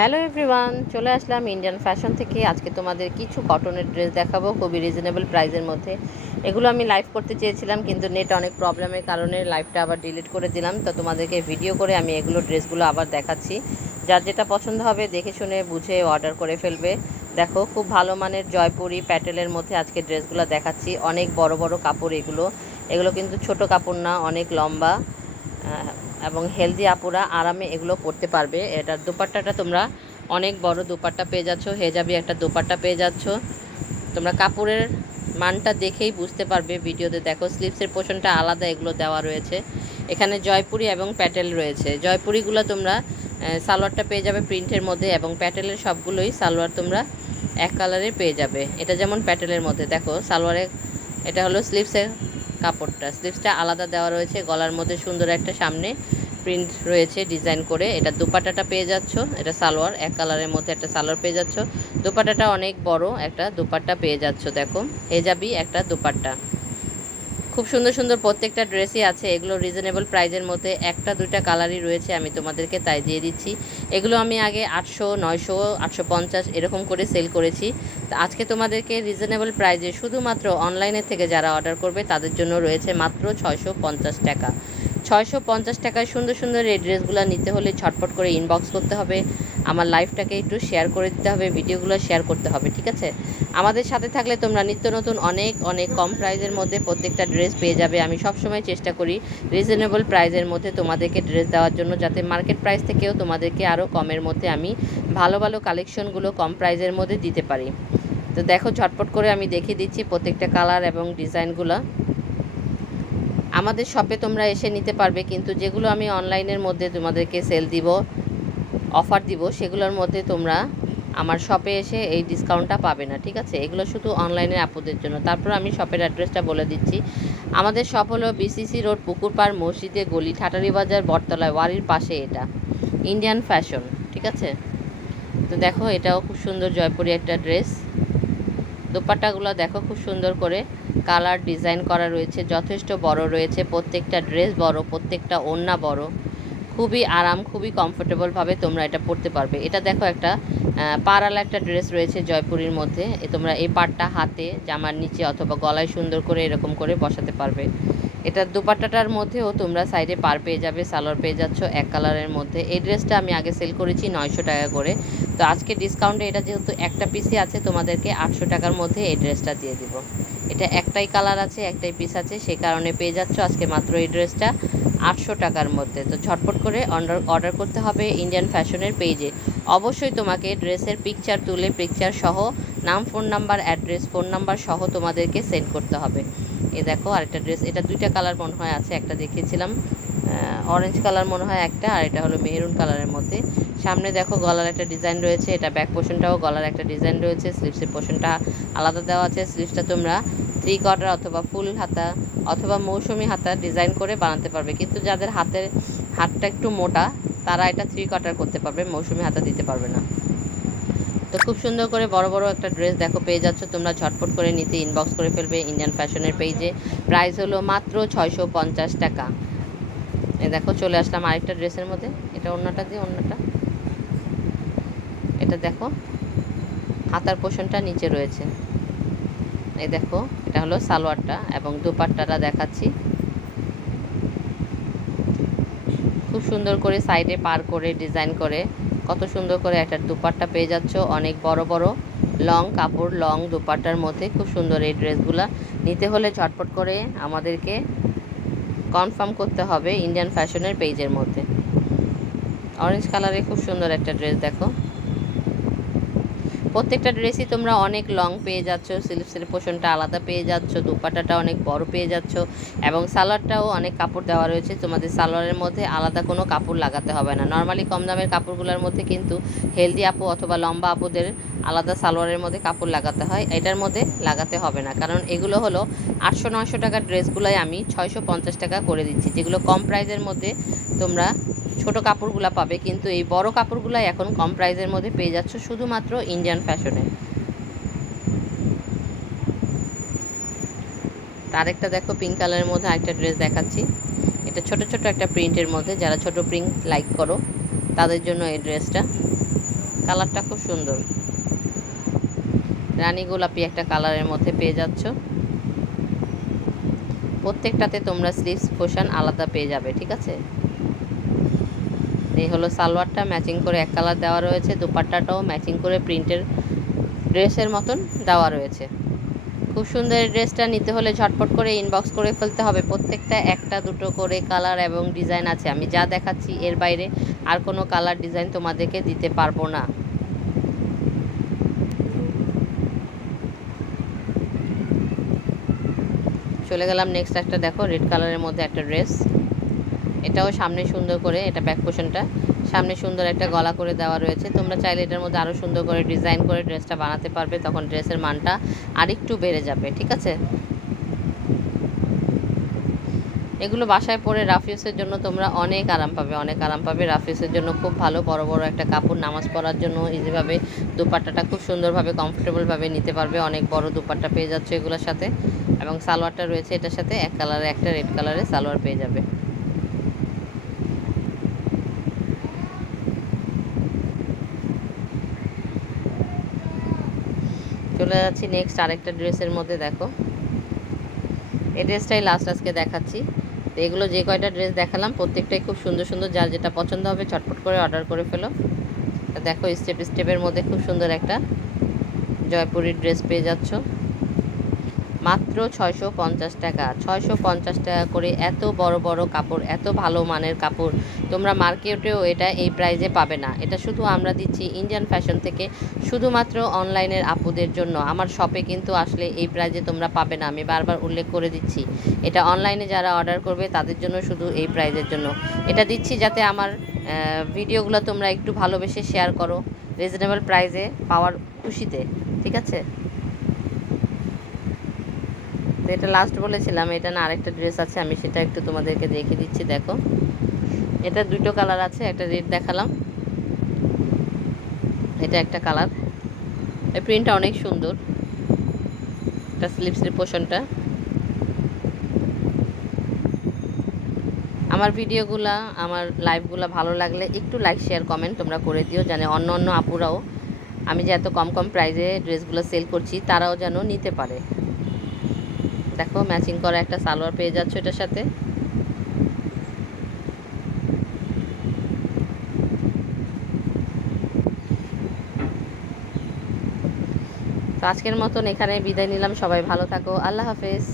Hello everyone, চলে আসলাম Indian fashion থেকে। আজকে তোমাদের কিছু কটনের ড্রেস দেখাবো খুবই রিজনেবল প্রাইসের মধ্যে। এগুলো আমি লাইভ করতে চেয়েছিলাম, কিন্তু নেট অনেক প্রবলেমের কারণে লাইভটা আবার ডিলিট করে দিলাম। তো তোমাদেরকে ভিডিও করে আমি এগুলো ড্রেসগুলো আবার দেখাচ্ছি। যার যেটা পছন্দ হবে দেখে শুনে বুঝে অর্ডার করে ফেলবে। দেখো, খুব ভালো মানের জয়পুরি প্যাটেলের মধ্যে আজকে ড্রেসগুলো দেখাচ্ছি। অনেক বড় বড় কাপড় এগুলো। এগুলো কিন্তু ছোট কাপড় না, অনেক লম্বা এবং হেলদি আপুরা আরামে এগুলো পরতে পারবে। এটার দোপাট্টাটা তোমরা অনেক বড় দোপাট্টা পেয়ে যাচ্ছ, হেজাবি একটা দোপাট্টা পেয়ে যাচ্ছ। তোমরা কাপড়ের মানটা দেখেই বুঝতে পারবে ভিডিওতে। দেখো, স্লিভসের পোর্শনটা আলাদা এগুলো দেওয়া রয়েছে। এখানে জয়পুরি এবং প্যাটেল রয়েছে। জয়পুরিগুলো তোমরা সালোয়ারটা পেয়ে যাবে প্রিন্টের মধ্যে, এবং প্যাটেলের সবগুলোই সালোয়ার তোমরা এক কালারে পেয়ে যাবে। এটা যেমন প্যাটেলের মধ্যে, দেখো সালোয়ারে এটা হলো স্লিভসের কাপড়টা, স্লিভসটা আলাদা দেওয়া রয়েছে। গলার মধ্যে সুন্দর একটা সামনে প্রিন্ট রয়েছে ডিজাইন করে। এটা দোপাট্টাটা পেয়ে যাচ্ছ, এটা সালোয়ার এক কালারের মধ্যে একটা সালোয়ার পেয়ে যাচ্ছ। দোপাট্টাটা অনেক বড় একটা দোপাট্টা পেয়ে যাচ্ছ। দেখো, হেজাবি একটা দোপাট্টা। খুব সুন্দর সুন্দর প্রত্যেকটা ড্রেসই আছে। এগুলো রিজনেবল প্রাইজের মধ্যে, একটা দুইটা কালারই রয়েছে, আমি তোমাদেরকে তাই দিয়ে দিচ্ছি। এগুলো আমি আগে 800, 900, 850 এরকম করে সেল করেছি। তো আজকে তোমাদেরকে রিজনেবল প্রাইজে শুধুমাত্র অনলাইনের থেকে যারা অর্ডার করবে তাদের জন্য রয়েছে মাত্র 650 টাকা। 650 টাকায় সুন্দর সুন্দর এই ড্রেসগুলো নিতে হলে ঝটপট করে ইনবক্স করতে হবে। আমার লাইফটাকে একটু শেয়ার করে দিতে হবে, ভিডিওগুলো শেয়ার করতে হবে, ঠিক আছে? আমাদের সাথে থাকলে তোমরা নিত্য নতুন অনেক অনেক কম প্রাইজের মধ্যে প্রত্যেকটা ড্রেস পেয়ে যাবে। আমি সবসময় চেষ্টা করি রিজনেবল প্রাইজের মধ্যে তোমাদেরকে ড্রেস দেওয়ার জন্য, যাতে মার্কেট প্রাইস থেকেও তোমাদেরকে আরও কমের মধ্যে আমি ভালো ভালো কালেকশনগুলো কম প্রাইজের মধ্যে দিতে পারি। তো দেখো, ঝটপট করে আমি দেখিয়ে দিচ্ছি প্রত্যেকটা কালার এবং ডিজাইনগুলো। আমাদের শপে তোমরা এসে নিতে পারবে, কিন্তু যেগুলো আমি অনলাইনের মধ্যে তোমাদেরকে সেল দিব, অফার দিব, সেগুলোর মধ্যে তোমরা আমার শপে এসে এই ডিসকাউন্টটা পাবে না, ঠিক আছে? এগুলো শুধু অনলাইনের আপুদের জন্য। তারপর আমি শপের অ্যাড্রেসটা বলে দিচ্ছি। আমাদের শপ হলো বিসিসি রোড, পুকুরপাড় মসজিদে গলি, ঠাটারি বাজার, বটতলায়, ওয়ারির পাশে। এটা ইন্ডিয়ান ফ্যাশন, ঠিক আছে? তো দেখো, এটাও খুব সুন্দর জয়পুরি একটা ড্রেস। দোপাট্টাগুলো দেখো, খুব সুন্দর করে কালার ডিজাইন করা রয়েছে, যথেষ্ট বড় রয়েছে। প্রত্যেকটা ড্রেস বড়, প্রত্যেকটা ওড়না বড়। খুবই আরাম, খুবই কমফোর্টেবলভাবে তোমরা এটা পরতে পারবে। এটা দেখো, একটা পাড়ালা একটা ড্রেস রয়েছে জয়পুরির মধ্যে। তোমরা এই পাড়টা হাতে, জামার নিচে অথবা গলায় সুন্দর করে এরকম করে বসাতে পারবে। এটার দোপাট্টাটার মধ্যেও তোমরা সাইডে পার পেয়ে যাবে, সালোয়ার পেয়ে যাচ্ছ এক কালারের মধ্যে। এই ড্রেসটা আমি আগে সেল করেছি 900 টাকা করে। তো আজকে ডিসকাউন্টে এটা যেহেতু একটা পিসই আছে, তোমাদেরকে 800 টাকার মধ্যে এই ড্রেসটা দিয়ে দিব। এটা একটাই কালার আছে, একটাই পিস আছে, সেই কারণে পেয়ে যাচ্ছ আজকে মাত্র এই ড্রেসটা 800 টাকার মধ্যে। তো ঝটপট করে অর্ডার করতে হবে ইন্ডিয়ান ফ্যাশনের পেজে। অবশ্যই তোমাকে ড্রেসের পিকচার তুলে, পিকচার সহ নাম, phone number, address, phone number সহ তোমাদেরকে সেন্ড করতে হবে। এ দেখো আরেকটা ড্রেস, এটা দুইটা কালার মনে হয় আছে, একটা দেখিয়েছিলাম অরেঞ্জ কালার মনে হয় একটা, আর এটা হলো মেরুন কালারের মধ্যে। সামনে দেখো গলার একটা ডিজাইন রয়েছে, এটা ব্যাক পোর্শনটাও গলার একটা ডিজাইন রয়েছে। স্লিভসের পোর্শনটা আলাদা দেওয়া আছে। স্লিভসটা তোমরা 3/4 অথবা ফুল হাতা অথবা মৌসুমি হাতা ডিজাইন করে বানাতে পারবে, কিন্তু যাদের হাতটা একটু মোটা তারা এটা 3/4 করতে পারবে, মৌসুমি হাতা দিতে পারবে না। তো খুব সুন্দর করে বড় বড় একটা ড্রেস দেখো পেয়ে যাচ্ছ তোমরা। ঝটপট করে নিতে ইনবক্স করে ফেলবে ইন্ডিয়ান ফ্যাশনের পেজে। প্রাইস হলো মাত্র 650 টাকা। এই দেখো, চলে আসলাম আরেকটা ড্রেসের মধ্যে। এটা ওড়নাটা দিয়ে, ওড়নাটা এটা দেখো, হাতার পোর্শনটা নিচে রয়েছে। এই দেখো, এটা হলো সালোয়ারটা এবং দুপাট্টাটা দেখাচ্ছি। খুব সুন্দর করে সাইডে পার করে ডিজাইন করে কত সুন্দর করে একটা দুপাট্টা পেয়ে যাচ্ছ। অনেক বড় বড় লং কাপড়, লং দুপাট্টার মধ্যে খুব সুন্দর এই ড্রেসগুলো নিতে হলে ঝটপট করে আমাদেরকে কনফার্ম করতে হবে ইন্ডিয়ান ফ্যাশনের পেজের মধ্যে। অরেঞ্জ কালারে খুব সুন্দর একটা ড্রেস দেখো। প্রত্যেকটা ড্রেসই তোমরা অনেক লং পেয়ে যাচ্ছ, স্লিভসের পোর্শনটা আলাদা পেয়ে যাচ্ছ, দুপাট্টাটা অনেক বড় পেয়ে যাচ্ছ, এবং সালোয়ারটাও অনেক কাপড় দেওয়া রয়েছে। তোমাদের সালোয়ারের মধ্যে আলাদা কোনো কাপড় লাগাতে হবে না। নর্মালি কম দামের কাপড়গুলোর মধ্যে কিন্তু হেলদি আপু অথবা লম্বা আপুদের আলাদা সালোয়ারের মধ্যে কাপড় লাগাতে হয়, এটার মধ্যে লাগাতে হবে না। কারণ এগুলো হলো 800-900 টাকার ড্রেসগুলোই আমি 650 টাকা করে দিচ্ছি, যেগুলো কম প্রাইসের মধ্যে তোমরা ছোট কাপড়গুলো পাবে, কিন্তু এই বড় কাপড়গুলো এখন কম প্রাইসের মধ্যে পেয়ে যাচ্ছ শুধুমাত্র ইন্ডিয়ান ফ্যাশনে। আরেকটা দেখো, পিঙ্ক কালারের মধ্যে আরেকটা ড্রেস দেখাচ্ছি। এটা ছোট ছোট একটা প্রিন্টের মধ্যে, যারা ছোট প্রিন্ট লাইক করো তাদের জন্য এই ড্রেসটা। কালারটা খুব সুন্দর, রানী গোলাপি একটা কালারের মধ্যে পেয়ে যাচ্ছ। প্রত্যেকটাতে তোমরা স্লিভস পোর্শন আলাদা পেয়ে যাবে, ঠিক আছে। এই হলো সালোয়ারটা, ম্যাচিং করে এক কালার দেওয়া রয়েছে। দোপাট্টাটাও ম্যাচিং করে প্রিন্টের ড্রেসের মতন দেওয়া রয়েছে। খুব সুন্দর এই ড্রেসটা নিতে হলে ঝটপট করে ইনবক্স করে ফেলতে হবে। প্রত্যেকটা একটা দুটো করে কালার এবং ডিজাইন আছে। আমি যা দেখাচ্ছি এর বাইরে আর কোনো কালার ডিজাইন তোমাদেরকে দিতে পারবো না। চলে গেলাম নেক্সট একটা, দেখো রেড কালারের মধ্যে একটা ড্রেস। এটাও সামনে সুন্দর করে, এটা ব্যাক পোর্শনটা সামনে সুন্দর একটা গলা করে দেওয়া রয়েছে। তোমরা চাইলে এটার মধ্যে আরও সুন্দর করে ডিজাইন করে ড্রেসটা বানাতে পারবে, তখন ড্রেসের মানটা আরেকটু বেড়ে যাবে, ঠিক আছে। এগুলো বাসায় পরে রাফ ইউজের জন্য তোমরা অনেক আরাম পাবে, অনেক আরাম পাবে। রাফ ইউজের জন্য খুব ভালো, বড় বড় একটা কাপড়, নামাজ পড়ার জন্য ইজিভাবে দুপাট্টাটা খুব সুন্দরভাবে কমফোর্টেবলভাবে নিতে পারবে। অনেক বড় দুপাট্টা পেয়ে যাচ্ছে এগুলোর সাথে, এবং সালোয়ারটা রয়েছে এটার সাথে এক কালারে, একটা রেড কালারে সালোয়ার পেয়ে যাবে। চলে যাচ্ছি নেক্সট আরেকটা ড্রেসের মধ্যে। দেখো এই ড্রেসটাই লাস্ট আজকে দেখাচ্ছি। তো এগুলো যে কয়টা ড্রেস দেখালাম প্রত্যেকটাই খুব সুন্দর সুন্দর, যার যেটা পছন্দ হবে চটপট করে অর্ডার করে ফেলো। দেখো স্টেপ স্টেপের মধ্যে খুব সুন্দর একটা জয়পুরের ড্রেস পেয়ে যাচ্ছ মাত্র 650 টাকা। 650 টাকা করে এত বড় বড় কাপড়, এত ভালো মানের কাপড় তোমরা মার্কেটেও এটা এই প্রাইজে পাবে না। এটা শুধু আমরা দিচ্ছি ইন্ডিয়ান ফ্যাশন থেকে, শুধুমাত্র অনলাইনের আপুদের জন্য। আমার শপে কিন্তু আসলে এই প্রাইজে তোমরা পাবে না, আমি বারবার উল্লেখ করে দিচ্ছি। এটা অনলাইনে যারা অর্ডার করবে তাদের জন্য, শুধু এই প্রাইজের জন্য এটা দিচ্ছি, যাতে আমার ভিডিওগুলো তোমরা একটু ভালোবেসে শেয়ার করো, রিজনেবল প্রাইজে পাওয়ার খুশিতে, ঠিক আছে। তো এটা লাস্ট বলেছিলাম, এটা না আরেকটা ড্রেস আছে, আমি সেটা একটু তোমাদেরকে দেখে দিচ্ছি। দেখো এটা দুটো কালার আছে, একটা রেড দেখালাম, এটা একটা কালার। এই প্রিন্টটা অনেক সুন্দর, এটা স্লিভসের পোর্শনটা। আমার ভিডিওগুলা, আমার লাইভগুলো ভালো লাগলে একটু লাইক শেয়ার কমেন্ট তোমরা করে দিও, যেন অন্য অন্য আপুরাও আমি যে এত কম কম প্রাইজে ড্রেসগুলো সেল করছি তারাও যেন নিতে পারে। দেখো ম্যাচিং করা একটা সালোয়ার পেয়ে যাচ্ছ এটার সাথে। তো আজকের মতন এখানে বিদায় নিলাম, সবাই ভালো থাকো, আল্লাহ হাফেজ।